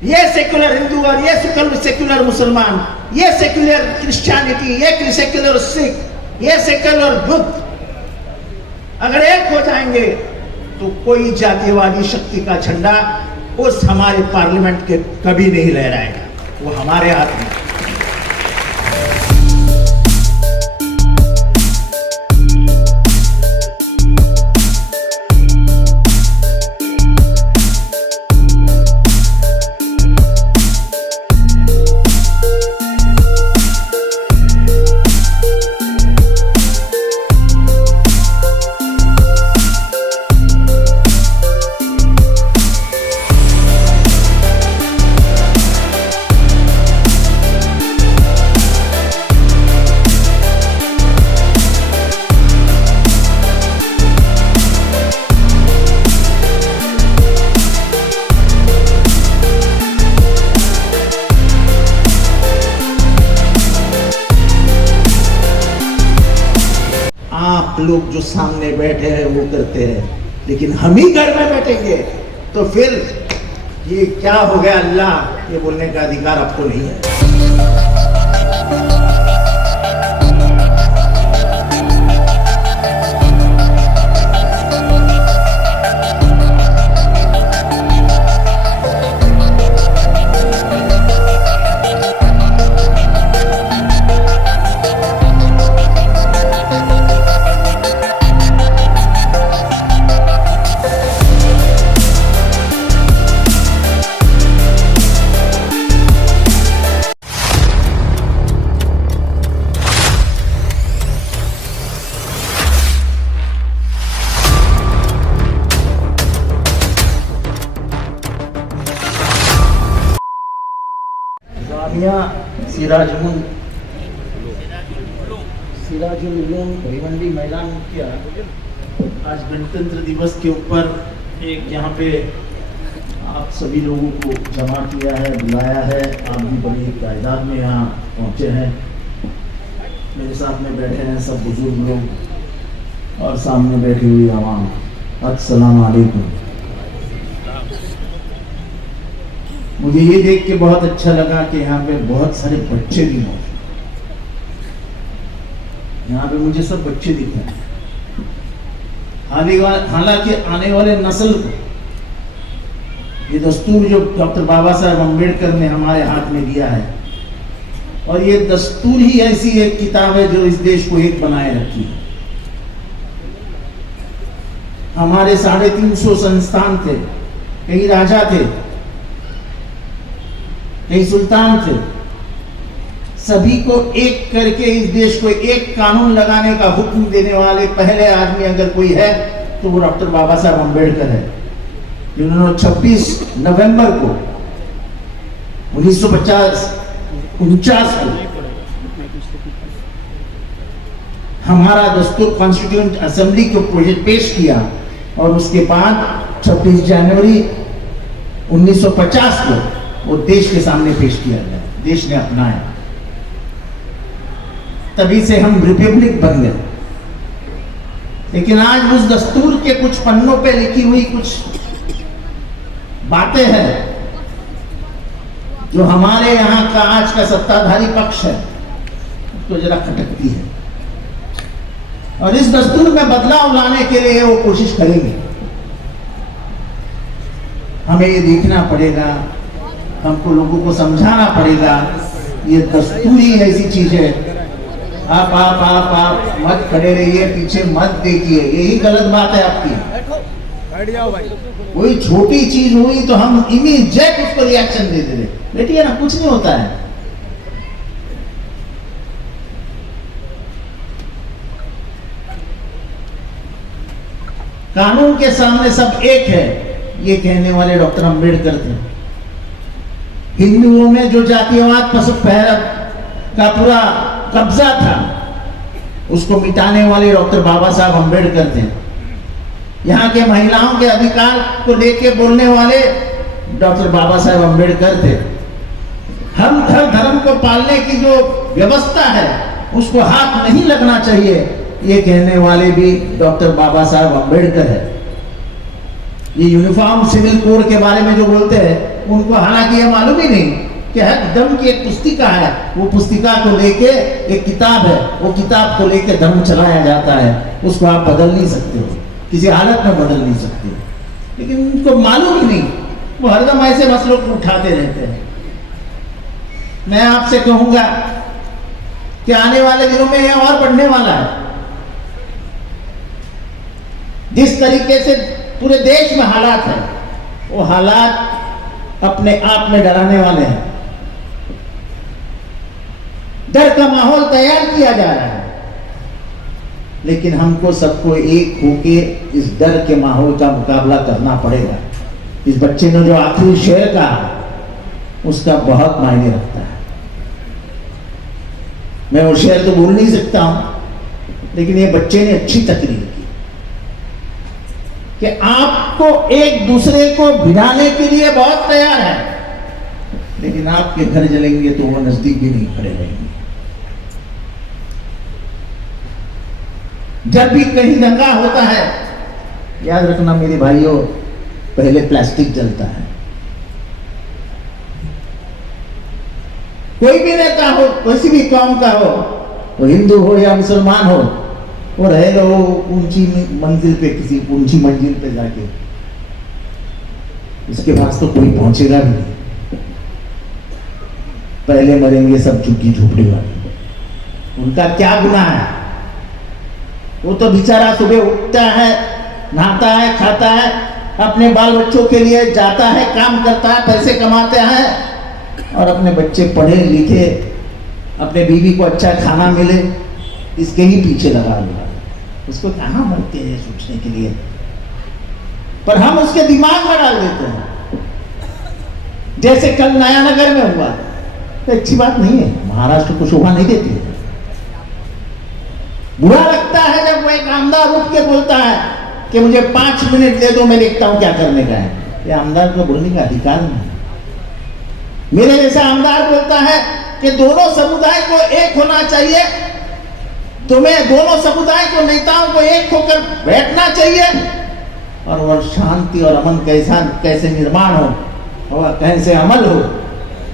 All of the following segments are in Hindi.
ये सेक्युलर हिंदू और ये सेक्युलर मुसलमान, ये सेक्युलर क्रिश्चियनिटी, ये सेक्युलर सिख, ये सेक्युलर बुद्ध अगर एक हो जाएंगे तो कोई जातिवादी शक्ति का झंडा उस हमारे पार्लियामेंट के कभी नहीं लहराएगा। वो हमारे हाथ में। आप लोग जो सामने बैठे हैं वो करते हैं, लेकिन हम ही घर में बैठेंगे तो फिर ये क्या हो गया अल्लाह, ये बोलने का अधिकार आपको नहीं है। सिराजुल उलूम भिवंडी मैदान मुखिया आज गणतंत्र दिवस के ऊपर एक यहाँ पे आप सभी लोगों को जमा किया है, बुलाया है। आप भी बड़ी तादाद में यहाँ पहुँचे हैं। मेरे साथ में बैठे हैं सब बुजुर्ग लोग और सामने बैठी हुई आवाम। अस्सलाम वालेकुम। मुझे ये देख के बहुत अच्छा लगा कि यहाँ पे बहुत सारे बच्चे भी हैं। यहाँ पे मुझे सब बच्चे दिख रहे हैं। हालांकि आने वाले नस्ल को ये दस्तूर जो डॉक्टर बाबा साहब अम्बेडकर ने हमारे हाथ में दिया है, और ये दस्तूर ही ऐसी एक किताब है जो इस देश को एक बनाए रखी है। हमारे 350 संस्थान थे, कई राजा थे, कई सुल्तान थे, सभी को एक करके इस देश को एक कानून लगाने का हुक्म देने वाले पहले आदमी अगर कोई है तो वो डॉक्टर बाबा साहब अम्बेडकर है, जिन्होंने 26 नवंबर को 1949 को हमारा दस्तूर कॉन्स्टिट्यूएंट असेंबली को प्रोजेक्ट पेश किया, और उसके बाद 26 जनवरी 1950 को वो देश के सामने पेश किया गया, देश ने अपनाया। तभी से हम रिपब्लिक बन गए। लेकिन आज उस दस्तूर के कुछ पन्नों पे लिखी हुई कुछ बातें हैं जो हमारे यहाँ का आज का सत्ताधारी पक्ष है उसको जरा खटकती है, और इस दस्तूर में बदलाव लाने के लिए वो कोशिश करेंगे। हमें ये देखना पड़ेगा, हमको लोगों को समझाना पड़ेगा, ये दस्तूर ही ऐसी चीज है। आप मत खड़े रहिए, पीछे मत देखिए, यही गलत बात है आपकी। कोई छोटी चीज हुई तो हम इमीडिएट उसको रिएक्शन दे दे। बेटिए ना, कुछ नहीं होता है। कानून के सामने सब एक है, ये कहने वाले डॉक्टर अंबेडकर थे। हिंदुओं में जो जातिवाद पसंद का पूरा कब्जा था, उसको मिटाने वाले डॉक्टर बाबा साहब अम्बेडकर थे। यहाँ के महिलाओं के अधिकार को लेके बोलने वाले डॉक्टर बाबा साहब अम्बेडकर थे। हम हर धर्म को पालने की जो व्यवस्था है उसको हाथ नहीं लगना चाहिए, ये कहने वाले भी डॉक्टर बाबा साहब अम्बेडकर है। ये यूनिफॉर्म सिविल कोड के बारे में जो बोलते हैं उनको हालांकि यह मालूम ही नहीं कि धर्म की एक पुस्तिका है, वो पुस्तिका को लेके एक किताब है, वो किताब को लेके धर्म चलाया जाता है, उसको आप बदल नहीं सकते हो, किसी हालत में बदल नहीं सकते हो। लेकिन उनको मालूम ही नहीं, वो हरदम ऐसे मसलों को उठाते रहते हैं। मैं आपसे कहूंगा कि आने वाले दिनों में यह और बढ़ने वाला है। जिस तरीके से पूरे देश में हालात है, वो हालात अपने आप में डराने वाले हैं। डर का माहौल तैयार किया जा रहा है, लेकिन हमको सबको एक होके इस डर के माहौल का मुकाबला करना पड़ेगा। इस बच्चे ने जो आखिरी शेर कहा, उसका बहुत मायने रखता है। मैं वो शेर तो बोल नहीं सकता हूं, लेकिन ये बच्चे ने अच्छी तकरीर की कि आपको एक दूसरे को भिड़ाने के लिए बहुत तैयार है, लेकिन आपके घर जलेंगे तो वो नजदीक भी नहीं खड़े रहेंगे। जब भी कहीं दंगा होता है, याद रखना मेरे भाइयों, पहले प्लास्टिक जलता है। कोई भी नेता हो, किसी भी कौम का हो, वो हिंदू हो या मुसलमान हो, वो रह लो ऊंची मंजिल पे, किसी ऊंची मंजिल पे जाके, उसके पास तो कोई पहुंचेगा भी नहीं। पहले मरेंगे सब झुग्गी झोपड़ी वाले। उनका क्या गुनाह है? वो तो बेचारा सुबह उठता है, नहाता है, खाता है, अपने बाल बच्चों के लिए जाता है, काम करता है, पैसे कमाते हैं, और अपने बच्चे पढ़े लिखे, अपने बीवी को अच्छा खाना मिले, इसके ही पीछे लगा हुआ। उसको कहाँ मरते हैं सोचने के लिए, पर हम उसके दिमाग में डाल देते हैं। जैसे कल नयानगर में हुआ, तो अच्छी बात नहीं है, महाराष्ट्र को शोभा नहीं देती है। बुरा लगता है जब वो एक आमदार उठ के बोलता है कि मुझे 5 मिनट दे दो, मैं देखता हूं क्या करने का है। ये आमदार को बोलने का अधिकार नहीं है। मेरे जैसा आमदार बोलता है कि दोनों समुदाय को एक होना चाहिए, तुम्हें दोनों समुदाय को, नेताओं को एक होकर बैठना चाहिए, और शांति और अमन कैसे निर्माण हो और कैसे अमल हो,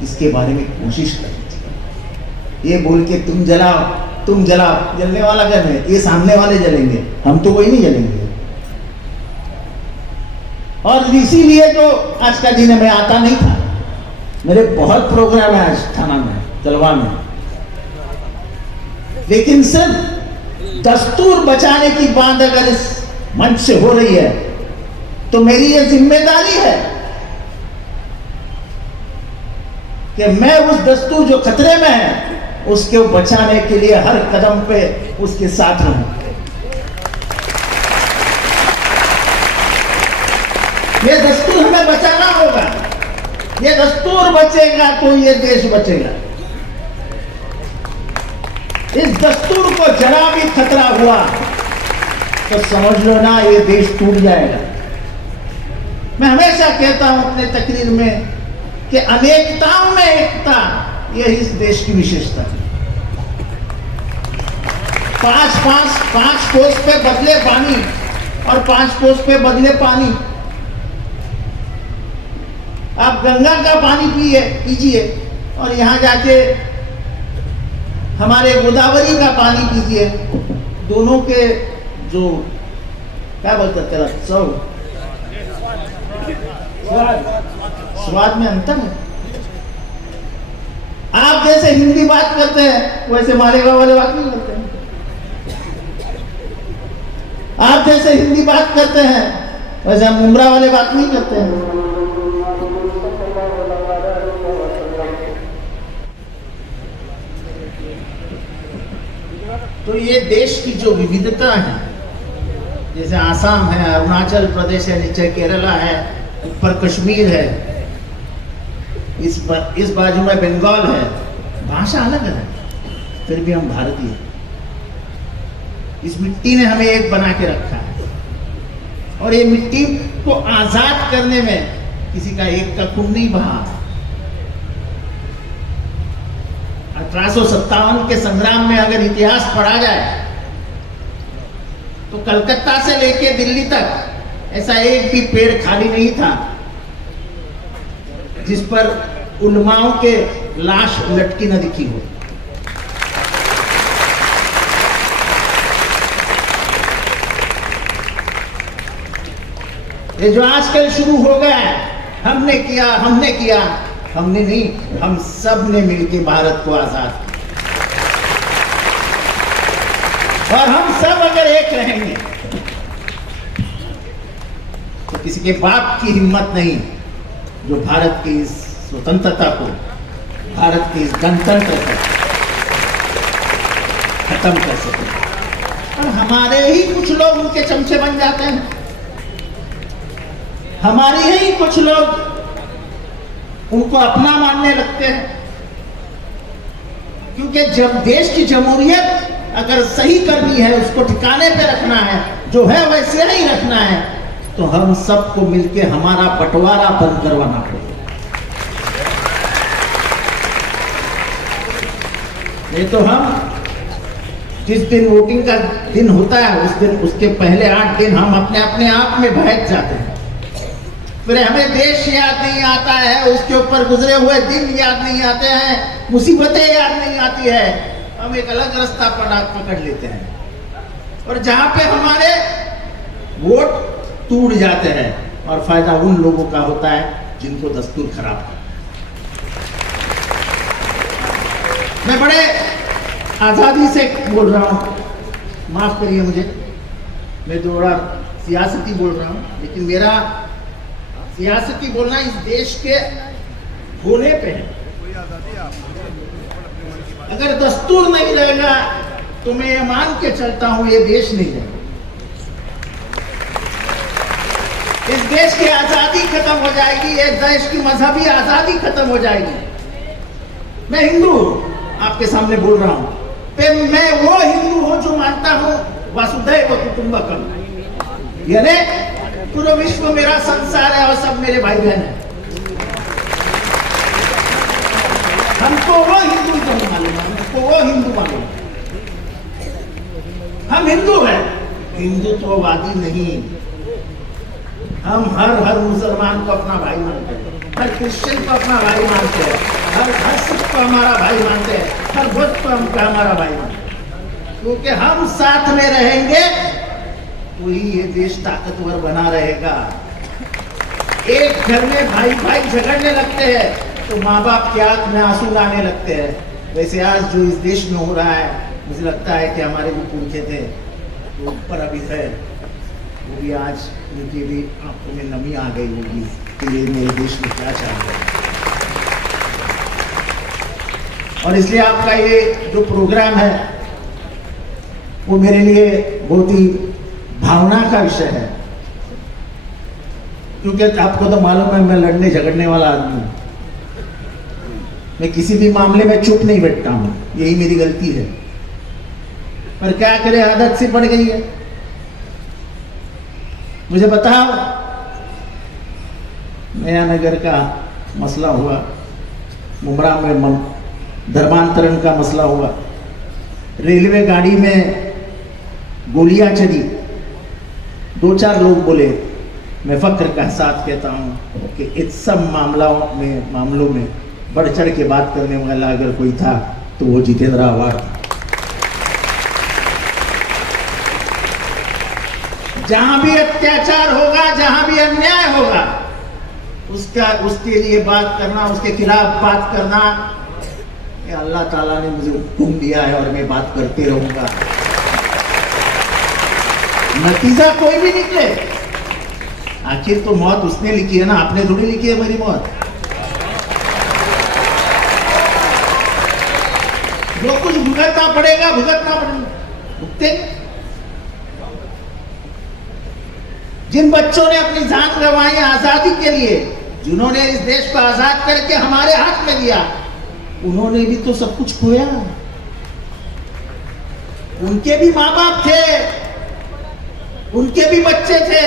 इसके बारे में कोशिश करनी चाहिए। ये बोल के तुम जलाओ, जलने वाला घर है, ये सामने वाले जलेंगे, हम तो कोई नहीं जलेंगे। और इसीलिए तो आज का दिन में आता नहीं था। मेरे बहुत प्रोग्राम है आज थाना में, जलवा में, लेकिन सिर्फ दस्तूर बचाने की बात अगर इस मंच से हो रही है, तो मेरी ये जिम्मेदारी है कि मैं उस दस्तूर जो खतरे में है, उसके बचाने के लिए हर कदम पे उसके साथ रहूं। ये दस्तूर हमें बचाना होगा। ये दस्तूर बचेगा तो ये देश बचेगा। इस दस्तूर को जरा भी खतरा हुआ तो समझ लो ना, ये देश टूट जाएगा। मैं हमेशा कहता हूं अपने तकरीर में कि अनेकताओं में एकता, यह इस देश की विशेषता है। 5 कोस पे बदले पानी और 5 कोस पे बदले पानी। आप गंगा का पानी पीजिए और यहां जाके हमारे गोदावरी का पानी पीजिए। दोनों के जो क्या बोलते तेरा स्वाद में अंतर है। आप जैसे हिंदी बात करते हैं वैसे मालेगांव वाले बात नहीं करते हैं। आप जैसे हिंदी बात करते हैं वैसे हम मुंब्रा वाले बात नहीं करते हैं। तो ये देश की जो विविधता है, जैसे आसाम है, अरुणाचल प्रदेश है, नीचे केरला है, ऊपर कश्मीर है, इस बाजू में बंगाल है, भाषा अलग है, फिर भी हम भारतीय हैं। इस मिट्टी ने हमें एक बना के रखा है, और ये मिट्टी को आजाद करने में किसी का एक का खून नहीं बहा। 1857 के संग्राम में अगर इतिहास पढ़ा जाए तो कलकत्ता से लेके दिल्ली तक ऐसा एक भी पेड़ खाली नहीं था। जिस पर उलमाओं के लाश लटकी न दिखी हो। ये जो आजकल शुरू हो गया है, हमने किया, हमने नहीं, हम सब ने मिलकर भारत को आजाद किया। और हम सब अगर एक रहेंगे तो किसी के बाप की हिम्मत नहीं जो भारत की इस स्वतंत्रता को, भारत की इस गणतंत्र को खत्म कर सके। और हमारे ही कुछ लोग उनके चमचे बन जाते हैं, हमारे ही कुछ लोग उनको अपना मानने लगते हैं। क्योंकि जब देश की जमहूरियत अगर सही करनी है, उसको ठिकाने पे रखना है, जो है वैसे ही रखना है, तो हम सबको मिलके हमारा बंटवारा बंद करवाना पड़ेगा। नहीं तो हम जिस दिन वोटिंग का दिन होता है, उस दिन, उसके पहले 8 दिन हम अपने आप में बहक जाते हैं। फिर हमें देश याद नहीं आता है, उसके ऊपर गुजरे हुए दिन याद नहीं आते हैं, मुसीबतें याद नहीं आती है, हम एक अलग रास्ता पकड़ लेते हैं। और जहां पे हमारे वोट टूट जाते हैं, और फायदा उन लोगों का होता है जिनको दस्तूर खराब करता है। मैं बड़े आजादी से बोल रहा हूं, माफ करिए मुझे, मैं थोड़ा सियासती बोल रहा हूं, लेकिन मेरा सियासती बोलना इस देश के होने पे है। अगर दस्तूर नहीं रहेगा तो मैं ये मान के चलता हूं ये देश नहीं रहेगा। इस देश की आजादी खत्म हो जाएगी, इस देश की मजहबी आजादी खत्म हो जाएगी। मैं हिंदू आपके सामने बोल रहा हूं, मैं वो हिंदू हूं जो मानता हूं वसुधैव कुटुंबकम, यानी पूरा विश्व मेरा संसार है और सब मेरे भाई बहन हैं। हमको वो हिंदू नहीं मालूम, हमको वो हिंदू मालूम। हम हिंदू हैं, हिंदुत्ववादी नहीं। हम हर मुसलमान को अपना भाई मानते हैं, हर क्रिश्चियन को अपना भाई मानते हैं, हर सिख को हमारा भाई मानते हैं, हर बुद्ध को हमारा भाई मानते हैं। क्योंकि हम साथ में रहेंगे वही ये देश ताकतवर बना रहेगा। एक घर में भाई झगड़ने लगते हैं तो माँ बाप की आंख में आंसू लाने लगते हैं। वैसे आज जो इस देश में हो रहा है, मुझे लगता है कि हमारे भी पुरखे थे तो ऊपर अभी है, वो भी आज उनकी भी आंखों में नमी आ गई होगी कि ये मेरे देश में क्या चल रहा है। और इसलिए आपका ये जो प्रोग्राम है वो मेरे लिए बहुत ही भावना का विषय है, क्योंकि आपको तो मालूम है मैं लड़ने झगड़ने वाला आदमी हूं। मैं किसी भी मामले में चुप नहीं बैठता हूं, यही मेरी गलती है, पर क्या करें, आदत से पड़ गई है। मुझे बताओ, नया नगर का मसला हुआ, मुमरा में धर्मांतरण का मसला हुआ, रेलवे गाड़ी में गोलियां चली, 2-4 लोग बोले। मैं फक्र का साथ कहता हूं कि इस सब मामलों में बढ़ चढ़ के बात करने वाला अगर कोई था तो वो जितेंद्र आव्हाड था। जहां भी अत्याचार होगा, जहां भी अन्याय होगा, उसके लिए बात करना, उसके खिलाफ बात करना, ये अल्लाह ताला ने मुझे हुक्म दिया है और मैं बात करते रहूंगा। नतीजा कोई भी निकले, आखिर तो मौत उसने लिखी है ना, आपने थोड़ी लिखी है मेरी मौत। जो कुछ भुगतना पड़ेगा भुगते। जिन बच्चों ने अपनी जान गंवाई आजादी के लिए, जिन्होंने इस देश को आजाद करके हमारे हाथ में दिया, उन्होंने भी तो सब कुछ खोया। उनके भी माँ बाप थे, उनके भी बच्चे थे,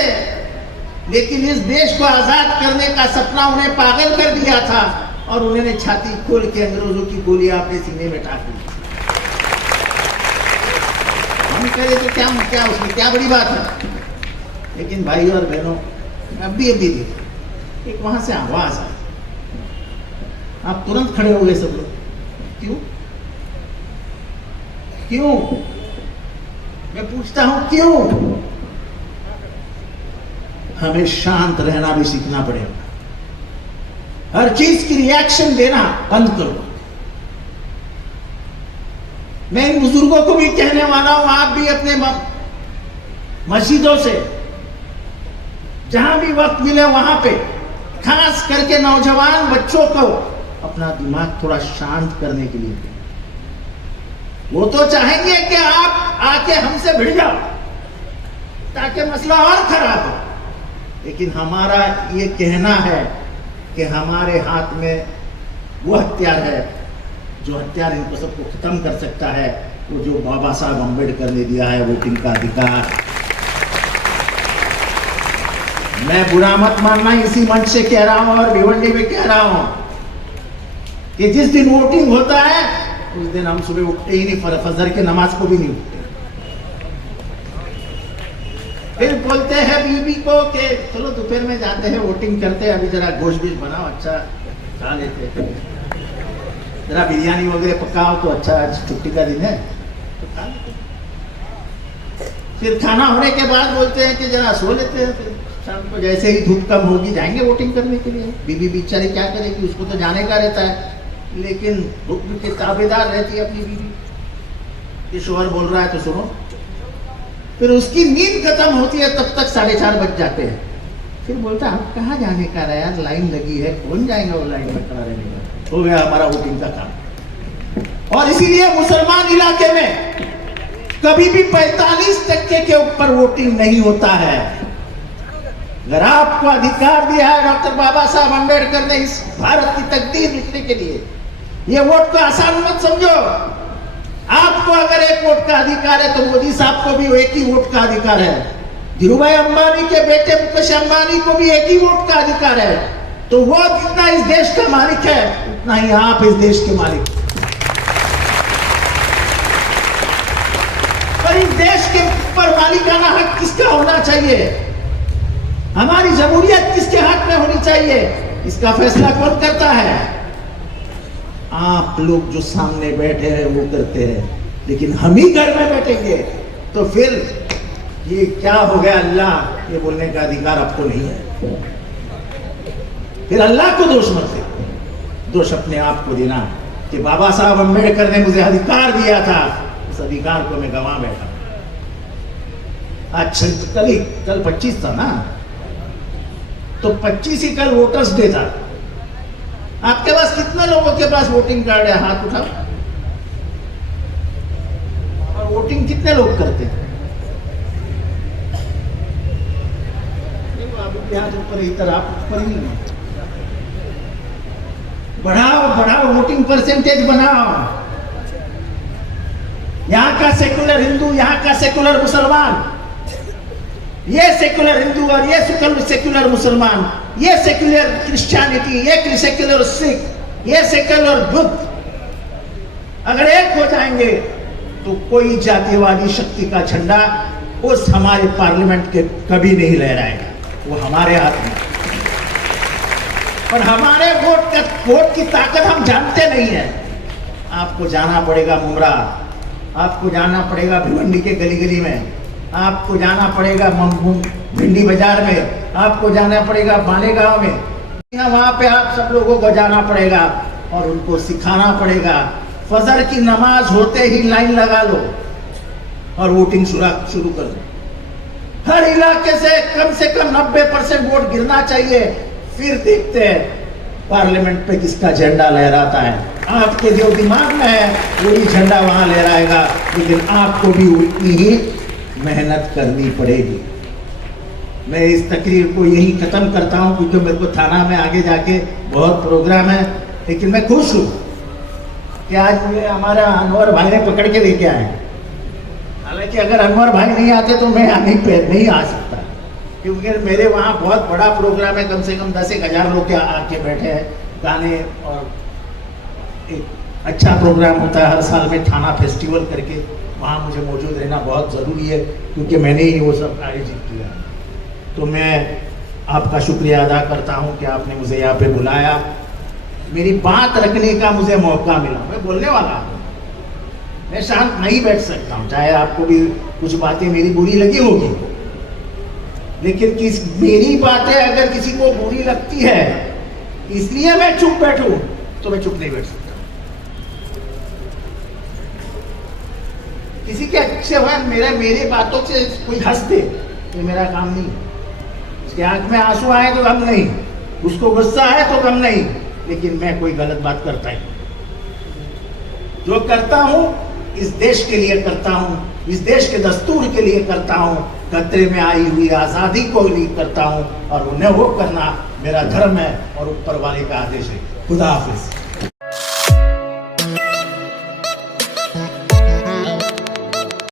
लेकिन इस देश को आजाद करने का सपना उन्हें पागल कर दिया था और उन्होंने छाती खोल के अंग्रेजों की गोलियां अपने सीने में टाक दी। हम कह रहे तो क्या उसमें क्या बड़ी बात है। लेकिन भाई और बहनों, अभी एक वहां से आवाज आई, आप तुरंत खड़े हो गए सब लोग। क्यों क्यों? मैं पूछता हूं क्यों? हमें शांत रहना भी सीखना पड़ेगा। हर चीज की रिएक्शन देना बंद करो। मैं इन बुजुर्गों को भी कहने वाला हूं, आप भी अपने मस्जिदों से जहां भी वक्त मिले वहां पे, खास करके नौजवान बच्चों को अपना दिमाग थोड़ा शांत करने के लिए। वो तो चाहेंगे कि आप आके हमसे भिड़ जाओ ताकि मसला और खराब हो, लेकिन हमारा ये कहना है कि हमारे हाथ में वो हथियार है जो हथियार इनको सबको खत्म कर सकता है, वो जो बाबा साहब अम्बेडकर ने दिया है, वोटिंग का अधिकार। मैं बुरा मत मानना, इसी मंच से कह रहा हूं और भिवंडी में कह रहा हूं कि जिस दिन वोटिंग होता है उस दिन हम सुबह उठते ही नहीं, फजर के नमाज को भी नहीं उठते। फिर बोलते हैं बीबी को कि चलो दोपहर में जाते हैं, वोटिंग करते हैं, अभी जरा गोश्त भी बनाओ, अच्छा खा लेते हैं, जरा बिरयानी वगैरह पकाओ तो अच्छा, आज छुट्टी का दिन है तो खा लेते हैं। फिर खाना होने के बाद बोलते हैं कि जरा सो लेते हैं, फिर शाम को जैसे ही धूप कम होगी जाएंगे वोटिंग करने के लिए। बीबी बेचारी क्या करेगी, उसको तो जाने का रहता है, लेकिन हुक्म के ताबेदार रहती है अपनी बीवी कि शोहर बोल रहा है तो सुनो। फिर उसकी नींद खत्म होती है, तब तक 4:30 बज जाते हैं। फिर बोलता है कहाँ जाने का रहा यार, लाइन लगी है, कौन जाएगा वो लाइन में खड़ा रहने का। हो गया हमारा वोटिंग का काम। और इसीलिए मुसलमान इलाके में कभी भी 45% के ऊपर वोटिंग नहीं होता है। अगर आपको अधिकार दिया है डॉक्टर बाबा साहब अम्बेडकर ने इस भारत की तकदीर लिखने के लिए, ये वोट को आसान मत समझो। आपको अगर एक वोट का अधिकार है तो मोदी साहब को भी एक ही वोट का अधिकार है, धीरूभाई अंबानी के बेटे मुकेश अंबानी को भी एक ही वोट का अधिकार है। तो वो जितना इस देश का मालिक है उतना ही आप इस देश के मालिक। पर इस देश के ऊपर मालिकाना हक किसका होना चाहिए, हमारी जमहूरियत किसके हाथ में होनी चाहिए, इसका फैसला कौन करता है? आप लोग जो सामने बैठे हैं वो करते हैं, लेकिन हम ही घर में बैठेंगे तो फिर ये क्या हो गया, अल्लाह ये बोलने का अधिकार आपको नहीं है। फिर अल्लाह को दोष मत दे, दोष अपने आप को देना कि बाबा साहब अम्बेडकर ने मुझे अधिकार दिया था, उस अधिकार को मैं गंवा बैठा। आज कल 25 था ना, तो 25 ही कल वोटर्स डे था। आपके पास कितने लोगों के पास वोटिंग कार्ड है, हाथ उठाओ। और वोटिंग कितने लोग करते हैं? हाथ ऊपर, इधर आप ऊपर ही नहीं। बढ़ाओ बढ़ाओ, वोटिंग परसेंटेज बनाओ। यहां का सेकुलर हिंदू, यहां का सेकुलर मुसलमान, ये सेकुलर हिंदू और ये सेकुलर मुसलमान, ये सेकुलर क्रिश्चियनिटी, ये सेकुलर सिख, ये सेकुलर बुद्ध, अगर एक हो जाएंगे तो कोई जातिवादी शक्ति का झंडा उस हमारे पार्लियामेंट के कभी नहीं लहराएगा, वो हमारे हाथ में। पर हमारे वोट की ताकत हम जानते नहीं है। आपको जाना पड़ेगा मुमरा, आपको जाना पड़ेगा भिवंडी के गली गली में, आपको जाना पड़ेगा भिंडी बाजार में, आपको जाना पड़ेगा मालेगांव में, वहां पे आप सब लोगों को जाना पड़ेगा और उनको सिखाना पड़ेगा। फजर की नमाज होते ही लाइन लगा लो और वोटिंग शुरू कर दो। हर इलाके से कम 90% वोट गिरना चाहिए, फिर देखते हैं पार्लियामेंट पे किसका झंडा लहराता है। आपके जो दिमाग में है वही झंडा वहां लहराएगा, लेकिन आपको भी उतनी ही मेहनत करनी पड़ेगी। मैं इस तकरीर को यही खत्म करता हूं, क्योंकि मेरे को थाना में आगे जाके बहुत प्रोग्राम है, लेकिन मैं खुश हूं कि आज मुझे हमारा अनवर भाई ने पकड़ के लेके आए। हालांकि अगर अनवर भाई नहीं आते तो मैं नहीं आ सकता, क्योंकि मेरे वहाँ बहुत बड़ा प्रोग्राम है, कम से कम 10-1 हज़ार लोग आके बैठे हैं, गाने और एक अच्छा प्रोग्राम होता है हर साल में थाना फेस्टिवल करके, वहाँ मुझे मौजूद रहना बहुत ज़रूरी है, क्योंकि मैंने ही वो सब आयोजित किया। तो मैं आपका शुक्रिया अदा करता हूँ कि आपने मुझे यहाँ पे बुलाया। मेरी बात रखने का मुझे मौका मिला, मैं बोलने वाला हूं, मैं शांत नहीं बैठ सकता हूं, चाहे आपको भी कुछ बातें मेरी बुरी लगी होगी, लेकिन मेरी बातें अगर किसी को बुरी लगती है इसलिए मैं चुप बैठूं, तो मैं चुप नहीं बैठ सकता। किसी के अच्छे हुए मेरे बातों से कोई हंस दे, ये मेरा काम नहीं। उसके आंख में आंसू आए तो गम नहीं, उसको गुस्सा आए तो गम नहीं, लेकिन मैं कोई गलत बात करता ही, जो करता हूं इस देश के लिए करता हूं, इस देश के दस्तूर के लिए करता हूं, खतरे में आई हुई आजादी को लिए करता हूं, और उन्हें वो करना मेरा धर्म है और ऊपर वाले का आदेश है। खुदा हाफिज।